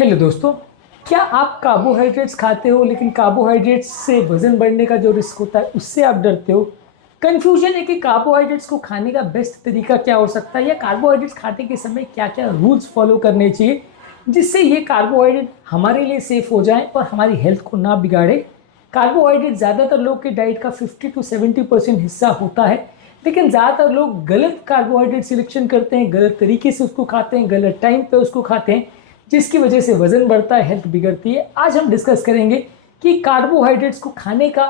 Hello दोस्तों, क्या आप कार्बोहाइड्रेट्स खाते हो लेकिन कार्बोहाइड्रेट्स से वजन बढ़ने का जो रिस्क होता है उससे आप डरते हो? कन्फ्यूजन है कि कार्बोहाइड्रेट्स को खाने का बेस्ट तरीका क्या हो सकता है या कार्बोहाइड्रेट्स खाने के समय क्या क्या रूल्स फॉलो करने चाहिए जिससे ये कार्बोहाइड्रेट हमारे लिए सेफ हो जाए और हमारी हेल्थ को ना बिगाड़े। कार्बोहाइड्रेट ज़्यादातर लोग के डाइट का 50 to 70% हिस्सा होता है, लेकिन ज़्यादातर लोग गलत कार्बोहाइड्रेट सिलेक्शन करते हैं, गलत तरीके से उसको खाते हैं, गलत टाइम पे उसको खाते हैं, जिसकी वजह से वजन बढ़ता है, हेल्थ बिगड़ती है। आज हम डिस्कस करेंगे कि कार्बोहाइड्रेट्स को खाने का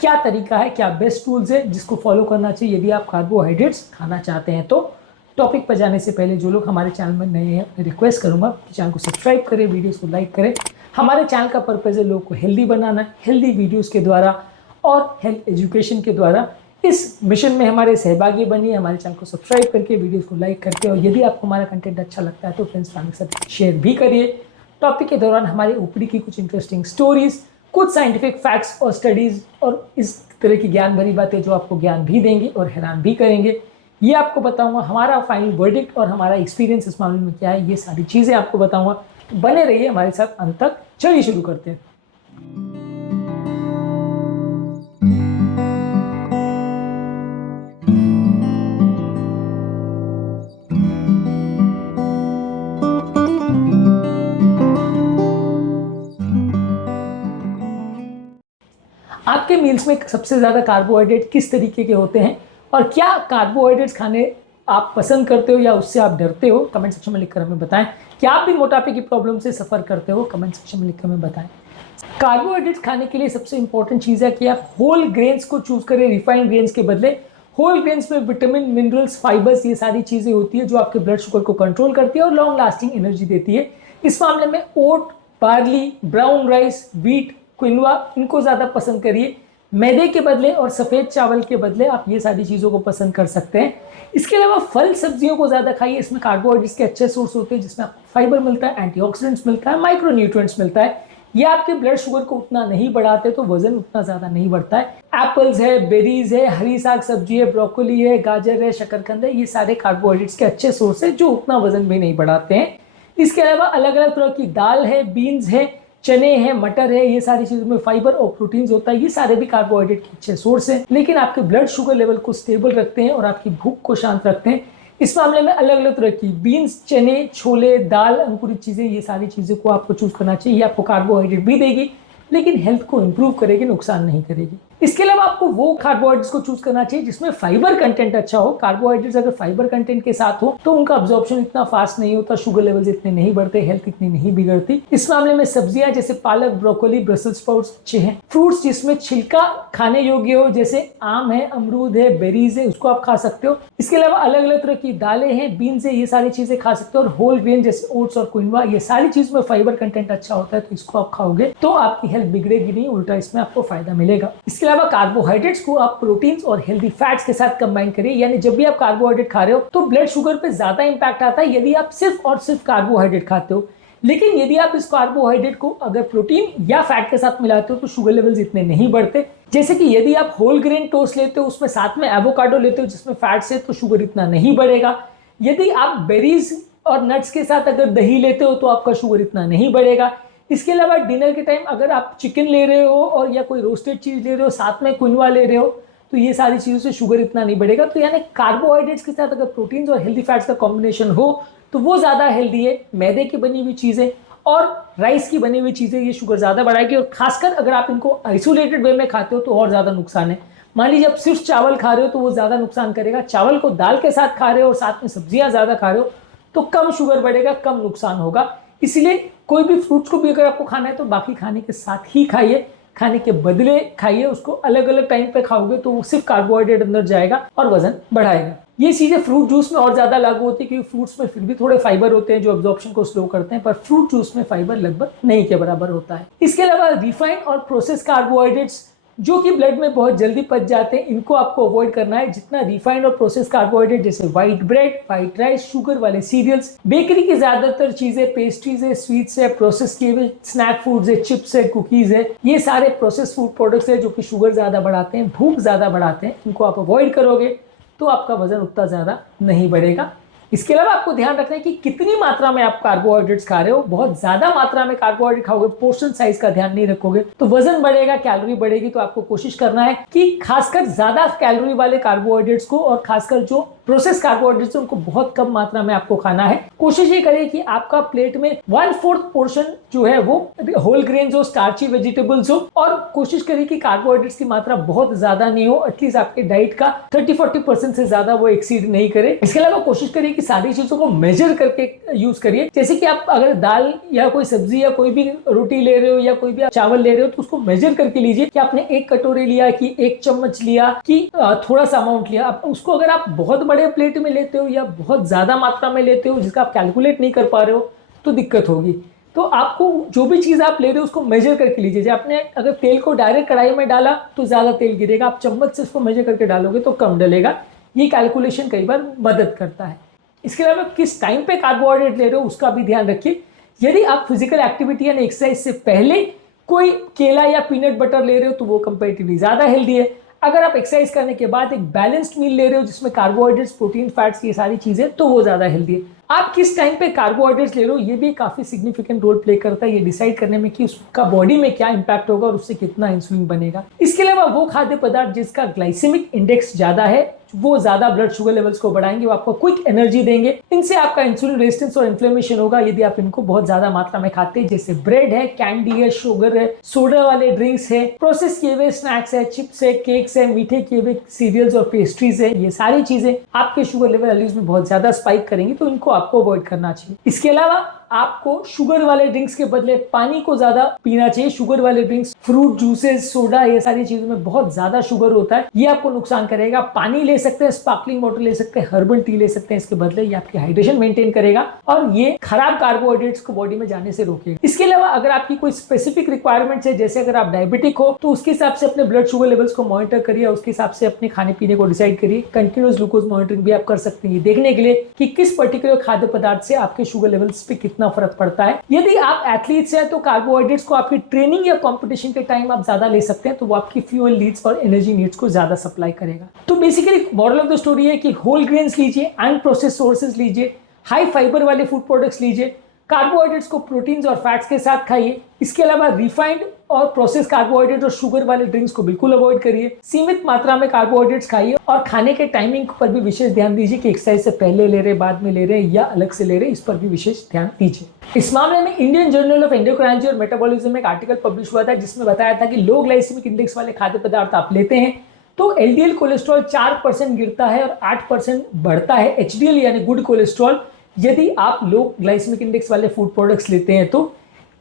क्या तरीका है, क्या बेस्ट टूल्स है जिसको फॉलो करना चाहिए यदि आप कार्बोहाइड्रेट्स खाना चाहते हैं। तो टॉपिक पर जाने से पहले जो लोग हमारे चैनल में नए हैं, मैं रिक्वेस्ट करूंगा कि चैनल को सब्सक्राइब करें, वीडियोस को लाइक करें। हमारे चैनल का पर्पज़ है लोगों को हेल्दी बनाना, हेल्दी वीडियोस के द्वारा और हेल्थ एजुकेशन के द्वारा। इस मिशन में हमारे सहभागी बनिए, हमारे चैनल को सब्सक्राइब करके, वीडियोस को लाइक करके, और यदि आपको हमारा कंटेंट अच्छा लगता है तो फ्रेंड्स फैमिली के साथ शेयर भी करिए। टॉपिक के दौरान हमारे ओपीडी की कुछ इंटरेस्टिंग स्टोरीज, कुछ साइंटिफिक फैक्ट्स और स्टडीज और इस तरह की ज्ञान भरी बातें जो आपको ज्ञान भी देंगी और हैरान भी करेंगे, ये आपको बताऊंगा। हमारा फाइनल वर्डिक्ट और हमारा एक्सपीरियंस इस मामले में क्या है, ये सारी चीज़ें आपको बताऊंगा। तो बने रहिए हमारे साथ अंत तक। चलिए शुरू करते हैं। आपके मील्स में सबसे ज़्यादा कार्बोहाइड्रेट किस तरीके के होते हैं और क्या कार्बोहाइड्रेट्स खाने आप पसंद करते हो या उससे आप डरते हो? कमेंट सेक्शन में लिखकर हमें बताएं। क्या आप भी मोटापे की प्रॉब्लम से सफ़र करते हो? कमेंट सेक्शन में लिखकर हमें बताएं। कार्बोहाइड्रेट्स खाने के लिए सबसे इंपॉर्टेंट चीज़ है कि आप होल ग्रेन्स को चूज़ करें रिफाइंड ग्रेन्स के बदले। होल ग्रेन्स में विटामिन, मिनरल्स, फाइबर्स, ये सारी चीज़ें होती है जो आपके ब्लड शुगर को कंट्रोल करती है और लॉन्ग लास्टिंग एनर्जी देती है। इस मामले में oat, barley, brown rice, wheat, quinoa, इनको ज़्यादा पसंद करिए। मैदे के बदले और सफ़ेद चावल के बदले आप ये सारी चीज़ों को पसंद कर सकते हैं। इसके अलावा फल सब्जियों को ज़्यादा खाइए, इसमें कार्बोहाइड्रेट्स के अच्छे सोर्स होते हैं, जिसमें आपको फाइबर मिलता है, एंटीऑक्सीडेंट्स मिलता है, माइक्रो न्यूट्रिएंट्स मिलता है। ये आपके ब्लड शुगर को उतना नहीं बढ़ाते तो वजन उतना ज़्यादा नहीं बढ़ता है। एप्पल्स है, बेरीज है, हरी साग सब्जी है, ब्रोकोली है, गाजर है, शकरकंद है, ये सारे कार्बोहाइड्रेट्स के अच्छे सोर्स है जो उतना वजन भी नहीं बढ़ाते हैं। इसके अलावा अलग अलग तरह की दाल है, बीन्स है, चने हैं, मटर है, ये सारी चीज़ों में फाइबर और प्रोटीन्स होता है। ये सारे भी कार्बोहाइड्रेट के अच्छे सोर्स हैं, लेकिन आपके ब्लड शुगर लेवल को स्टेबल रखते हैं और आपकी भूख को शांत रखते हैं। इस मामले में अलग अलग तरह की बीन्स, चने, छोले, दाल, अंकुरित चीज़ें, ये सारी चीज़ों को आपको चूज करना चाहिए। ये आपको कार्बोहाइड्रेट भी देगी लेकिन हेल्थ को इंप्रूव करेगी, नुकसान नहीं करेगी। इसके अलावा आपको वो कार्बोहाइड्रेट्स को चूज करना चाहिए जिसमें फाइबर कंटेंट अच्छा हो। कार्बोहाइड्रेट्स अगर फाइबर कंटेंट के साथ हो तो उनका अब्जॉर्प्शन इतना फास्ट नहीं होता, शुगर लेवल्स इतने नहीं बढ़ते, हेल्थ इतनी नहीं बिगड़ती। इस मामले में सब्जियां जैसे पालक, ब्रोकोली, ब्रसेल्स स्प्राउट्स अच्छे हैं। फ्रूट्स जिसमें छिलका खाने योग्य हो जैसे आम है, अमरूद है, बेरीज है, उसको आप खा सकते हो। इसके अलावा अलग अलग तरह की दालें हैं, बीन्स है, ये सारी चीजें खा सकते हो। और होल ग्रेन जैसे ओट्स और क्विनोआ, ये सारी चीज में फाइबर कंटेंट अच्छा होता है, तो इसको आप खाओगे तो आपकी हेल्थ बिगड़ेगी नहीं, उल्टा इसमें आपको फायदा मिलेगा। इसके अलावा कार्बोहाइड्रेट्स को आप प्रोटीन्स और हेल्दी फैट्स के साथ कंबाइन करिए, यानी जब भी आप कार्बोहाइड्रेट खा रहे हो तो ब्लड शुगर पे ज्यादा इंपैक्ट आता है यदि आप सिर्फ और सिर्फ कार्बोहाइड्रेट खाते हो। लेकिन यदि आप इस कार्बोहाइड्रेट को अगर प्रोटीन या फैट के साथ मिलाते हो तो शुगर लेवल्स इतने नहीं बढ़ते। जैसे कि यदि आप होल ग्रेन टोस्ट लेते हो, उसमें साथ में एवोकाडो लेते हो जिसमें फैट्स है, तो शुगर इतना नहीं बढ़ेगा। यदि आप बेरीज और नट्स के साथ अगर दही लेते हो तो आपका शुगर इतना नहीं बढ़ेगा। इसके अलावा डिनर के टाइम अगर आप चिकन ले रहे हो और या कोई रोस्टेड चीज़ ले रहे हो, साथ में क्विनोआ ले रहे हो, तो ये सारी चीज़ों से शुगर इतना नहीं बढ़ेगा। तो यानी कार्बोहाइड्रेट्स के साथ अगर प्रोटीन्स और हेल्दी फैट्स का कॉम्बिनेशन हो तो वो ज़्यादा हेल्दी है। मैदे की बनी हुई चीज़ें और राइस की बनी हुई चीज़ें ये शुगर ज़्यादा बढ़ाएगी, और खासकर अगर आप इनको आइसोलेटेड वे में खाते हो तो और ज़्यादा नुकसान है। मान लीजिए आप सिर्फ चावल खा रहे हो तो वो ज़्यादा नुकसान करेगा। चावल को दाल के साथ खा रहे हो और साथ में सब्जियां ज़्यादा खा रहे हो तो कम शुगर बढ़ेगा, कम नुकसान होगा। इसलिए कोई भी फ्रूट्स को भी अगर आपको खाना है तो बाकी खाने के साथ ही खाइए, खाने के बदले खाइए। उसको अलग अलग टाइम पे खाओगे तो वो सिर्फ कार्बोहाइड्रेट अंदर जाएगा और वजन बढ़ाएगा। ये चीज़ें फ्रूट जूस में और ज़्यादा लागू होती है क्योंकि फ्रूट्स में फिर भी थोड़े फाइबर होते हैं जो अब्जॉर्प्शन को स्लो करते हैं, पर फ्रूट जूस में फाइबर लगभग नहीं के बराबर होता है। इसके अलावा रिफाइंड और प्रोसेस कार्बोहाइड्रेट्स जो कि ब्लड में बहुत जल्दी पच जाते हैं, इनको आपको अवॉइड करना है। जितना रिफाइंड और प्रोसेस कार्बोहाइड्रेट जैसे white bread, white rice, sugar वाले सीरियल्स, बेकरी की ज्यादातर चीजें, पेस्ट्रीज है, स्वीट्स है, प्रोसेस किए हुए स्नैक फूड्स है, चिप्स है, कुकीज है, ये सारे प्रोसेस फूड प्रोडक्ट्स है जो कि शुगर ज्यादा बढ़ाते हैं, भूख ज्यादा बढ़ाते हैं। इनको आप अवॉइड करोगे तो आपका वजन उतना ज्यादा नहीं बढ़ेगा। इसके अलावा आपको ध्यान रखना है कि कितनी मात्रा में आप कार्बोहाइड्रेट्स खा रहे हो। बहुत ज्यादा मात्रा में कार्बोहाइड्रेट खाओगे, पोर्शन साइज का ध्यान नहीं रखोगे तो वजन बढ़ेगा, कैलोरी बढ़ेगी। तो आपको कोशिश करना है कि खासकर ज्यादा कैलोरी वाले कार्बोहाइड्रेट्स को और खासकर जो प्रोसेस कार्बोहाइड्रेट्स उनको बहुत कम मात्रा में आपको खाना है। कोशिश ये करिए कि आपका प्लेट में 1/4 पोर्शन जो है वो होल ग्रेन्स हो, स्टार्ची वेजिटेबल्स हो, और कोशिश करिए कि कार्बोहाइड्रेट्स की मात्रा बहुत ज्यादा नहीं हो। एटलीस्ट आपके डाइट का 30-40% से ज्यादा वो एक्सीड नहीं करे। इसके अलावा कोशिश करिए कि सारी चीजों को मेजर करके यूज करिए। जैसे कि आप अगर दाल या कोई सब्जी या कोई भी रोटी ले रहे हो या कोई भी चावल ले रहे हो तो उसको मेजर करके लीजिए कि आपने 1 कटोरी लिया कि 1 चम्मच लिया कि थोड़ा सा अमाउंट लिया। उसको अगर आप बहुत बड़े प्लेट में लेते हो या बहुत ज्यादा मात्रा में लेते हो जिसका आप कैलकुलेट नहीं कर पा रहे हो तो दिक्कत होगी। तो आपको जो भी चीज आप ले रहे हो उसको मेजर करके लीजिए। जब आपने अगर तेल को डायरेक्ट कढ़ाई में डाला तो ज्यादा तेल गिरेगा, आप चम्मच से उसको मेजर करके डालोगे तो कम डलेगा। ये कैलकुलेशन कई बार मदद करता है। इसके अलावा किस टाइम पे कार्बोहाइड्रेट ले रहे हो उसका भी ध्यान रखिए। यदि आप फिजिकल एक्टिविटी या एक्सरसाइज से पहले कोई केला या पीनट बटर ले रहे हो तो वो कंपैरेटिवली ज्यादा हेल्दी है। अगर आप एक्सरसाइज करने के बाद एक बैलेंस्ड मील ले रहे हो जिसमें कार्बोहाइड्रेट्स, प्रोटीन, फैट्स, ये सारी चीजें, तो वो ज्यादा हेल्दी है। आप किस टाइम पे कार्बोहाइड्रेट्स ले रहे हो ये भी काफी सिग्निफिकेंट रोल प्ले करता है ये डिसाइड करने में कि उसका बॉडी में क्या इंपैक्ट होगा और उससे कितना इंसुलिन बनेगा। इसके अलावा वो खाद्य पदार्थ जिसका ग्लाइसेमिक इंडेक्स ज्यादा है वो ज्यादा ब्लड शुगर लेवल्स को बढ़ाएंगे, वो आपको क्विक एनर्जी देंगे। इनसे आपका इंसुलिन रेजिस्टेंस और इन्फ्लेमेशन होगा यदि आप इनको बहुत ज्यादा मात्रा में खाते हैं। जैसे ब्रेड है, कैंडी है, शुगर है, सोडा वाले ड्रिंक्स है, प्रोसेस किए हुए स्नैक्स है, चिप्स है, केक्स है, मीठे किए हुए सीरियल्स और पेस्ट्रीज है। ये सारी चीजें आपके शुगर लेवल वैल्यूज में बहुत ज्यादा स्पाइक करेंगी तो इनको आपको अवॉइड करना चाहिए। इसके अलावा आपको शुगर वाले ड्रिंक्स के बदले पानी को ज्यादा पीना चाहिए। शुगर वाले ड्रिंक्स, फ्रूट जूसेस, सोडा, ये सारी चीजों में बहुत ज्यादा शुगर होता है, ये आपको नुकसान करेगा। पानी ले सकते हैं, स्पार्कलिंग वाटर ले सकते हैं, हर्बल टी ले सकते हैं इसके बदले, ये आपकी हाइड्रेशन मेंटेन करेगा और ये खराब कार्बोहाइड्रेट्स को बॉडी में जाने से रोकेगा। इसके अलावा अगर आपकी कोई स्पेसिफिक रिक्वायरमेंट्स है, जैसे अगर आप डायबिटिक हो तो उसके हिसाब से अपने ब्लड शुगर लेवल्स को मॉनिटर करिए, उसके हिसाब से अपने खाने पीने को डिसाइड करिए। कंटिन्यूअस ग्लूकोज मॉनिटरिंग भी आप कर सकते हैं देखने के लिए कि किस पर्टिकुलर खाद्य पदार्थ से आपके शुगर लेवल्स पे कितना फर्क पड़ता है। यदि आप एथलीट्स हैं तो कार्बोहाइड्रेट्स को आपकी ट्रेनिंग या कंपटीशन के टाइम आप ज्यादा ले सकते हैं तो वो आपकी फ्यूल नीड्स और एनर्जी नीड्स को ज्यादा सप्लाई करेगा। तो basically moral of the story है कि होल ग्रेन्स लीजिए, अनप्रोसेस्ड सोर्सेज लीजिए, हाई फाइबर वाले फूड प्रोडक्ट्स लीजिए, कार्बोहाइड्रेट्स को प्रोटीन्स और फैट्स के साथ खाइए। इसके अलावा रिफाइंड और प्रोसेस कार्बोहाइड्रेट और शुगर वाले ड्रिंक्स को बिल्कुल अवॉइड करिए। सीमित मात्रा में कार्बोहाइड्रेट्स खाइए और खाने के टाइमिंग पर भी विशेष ध्यान दीजिए कि एक्सरसाइज से पहले ले रहे, बाद में ले रहे या अलग से ले रहे, इस पर भी विशेष ध्यान दीजिए। इस मामले में इंडियन जर्नल ऑफ एंडोक्राइनोलॉजी और मेटाबॉलिज्म में एक आर्टिकल पब्लिश हुआ था जिसमें बताया था कि लो ग्लाइसेमिक इंडेक्स वाले खाद्य पदार्थ आप लेते हैं तो एलडीएल कोलेस्ट्रॉल 4% गिरता है और 8% बढ़ता है एचडीएल यानी गुड कोलेस्ट्रॉल यदि आप लो ग्लाइसेमिक इंडेक्स वाले फूड प्रोडक्ट्स लेते हैं। तो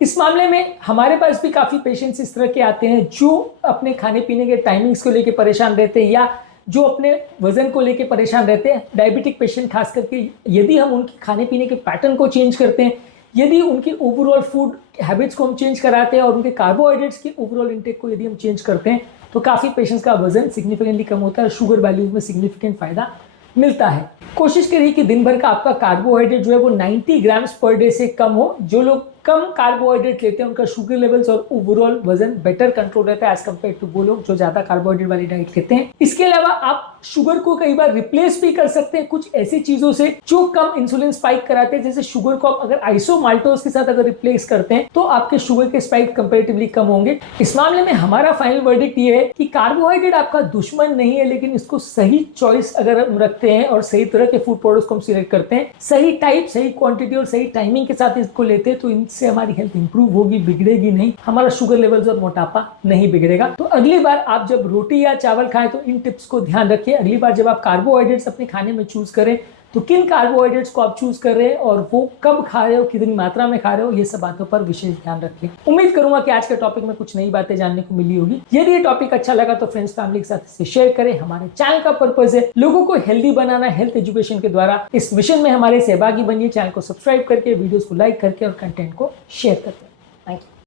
इस मामले में हमारे पास भी काफ़ी पेशेंट्स इस तरह के आते हैं जो अपने खाने पीने के टाइमिंग्स को लेकर परेशान रहते हैं या जो अपने वजन को लेकर परेशान रहते हैं। डायबिटिक पेशेंट खास करके यदि हम उनके खाने पीने के पैटर्न को चेंज करते हैं, यदि उनकी ओवरऑल फूड हैबिट्स को हम चेंज कराते हैं और उनके कार्बोहाइड्रेट्स की ओवरऑल इंटेक को यदि हम चेंज करते हैं तो काफ़ी पेशेंट्स का वजन सिग्निफिकेंटली कम होता है, शुगर वैल्यूज में सिग्निफिकेंट फायदा मिलता है। कोशिश करिए कि दिन भर का आपका कार्बोहाइड्रेट जो है वो 90 ग्राम्स पर डे से कम हो। जो लोग कम कार्बोहाइड्रेट लेते हैं उनका शुगर लेवल्स और ओवरऑल वजन बेटर कंट्रोल रहता है एज कम्पेयर टू वो लोग जो ज्यादा कार्बोहाइड्रेट वाली डाइट लेते हैं। इसके अलावा आप शुगर को कई बार रिप्लेस भी कर सकते हैं कुछ ऐसी चीजों से जो कम इंसुलिन स्पाइक कराते हैं। जैसे शुगर को आप अगर आइसोमाल्टोज के साथ अगर रिप्लेस करते हैं तो आपके शुगर के स्पाइक कंपैरेटिवली कम होंगे। इस मामले में हमारा फाइनल वर्डिक्ट ये है कि कार्बोहाइड्रेट आपका दुश्मन नहीं है, लेकिन इसको सही चॉइस अगर हम रखते हैं और सही तरह के फूड प्रोडक्ट्स को हम सिलेक्ट करते हैं, सही टाइप, सही क्वांटिटी और सही टाइमिंग के साथ इसको लेते हैं तो इनसे हमारी हेल्थ इंप्रूव होगी, बिगड़ेगी नहीं, हमारा शुगर लेवल्स और मोटापा नहीं बिगड़ेगा। तो अगली बार आप जब रोटी या चावल खाएं तो इन टिप्स को ध्यान रखिए। अगली बार जब आप कार्बोहाइड्रेट्स अपने खाने में चूज करें तो किन कार्बोहाइड्रेट्स को आप चूज कर रहे हैं और वो कब खा रहे हो, कितनी मात्रा में खा रहे हो, ये सब बातों पर विशेष ध्यान रखिए। उम्मीद करूंगा कि आज के टॉपिक में कुछ नई बातें जानने को मिली होगी। यदि ये टॉपिक अच्छा लगा तो फ्रेंड्स फैमिली के साथ इसे शेयर करें। हमारे चैनल का पर्पस है लोगों को हेल्दी बनाना, हेल्थ एजुकेशन के द्वारा। इस मिशन में हमारे सहभागी बनिए। चैनल को सब्सक्राइब करके, वीडियोस को लाइक करके और कंटेंट को शेयर करके। Thank you.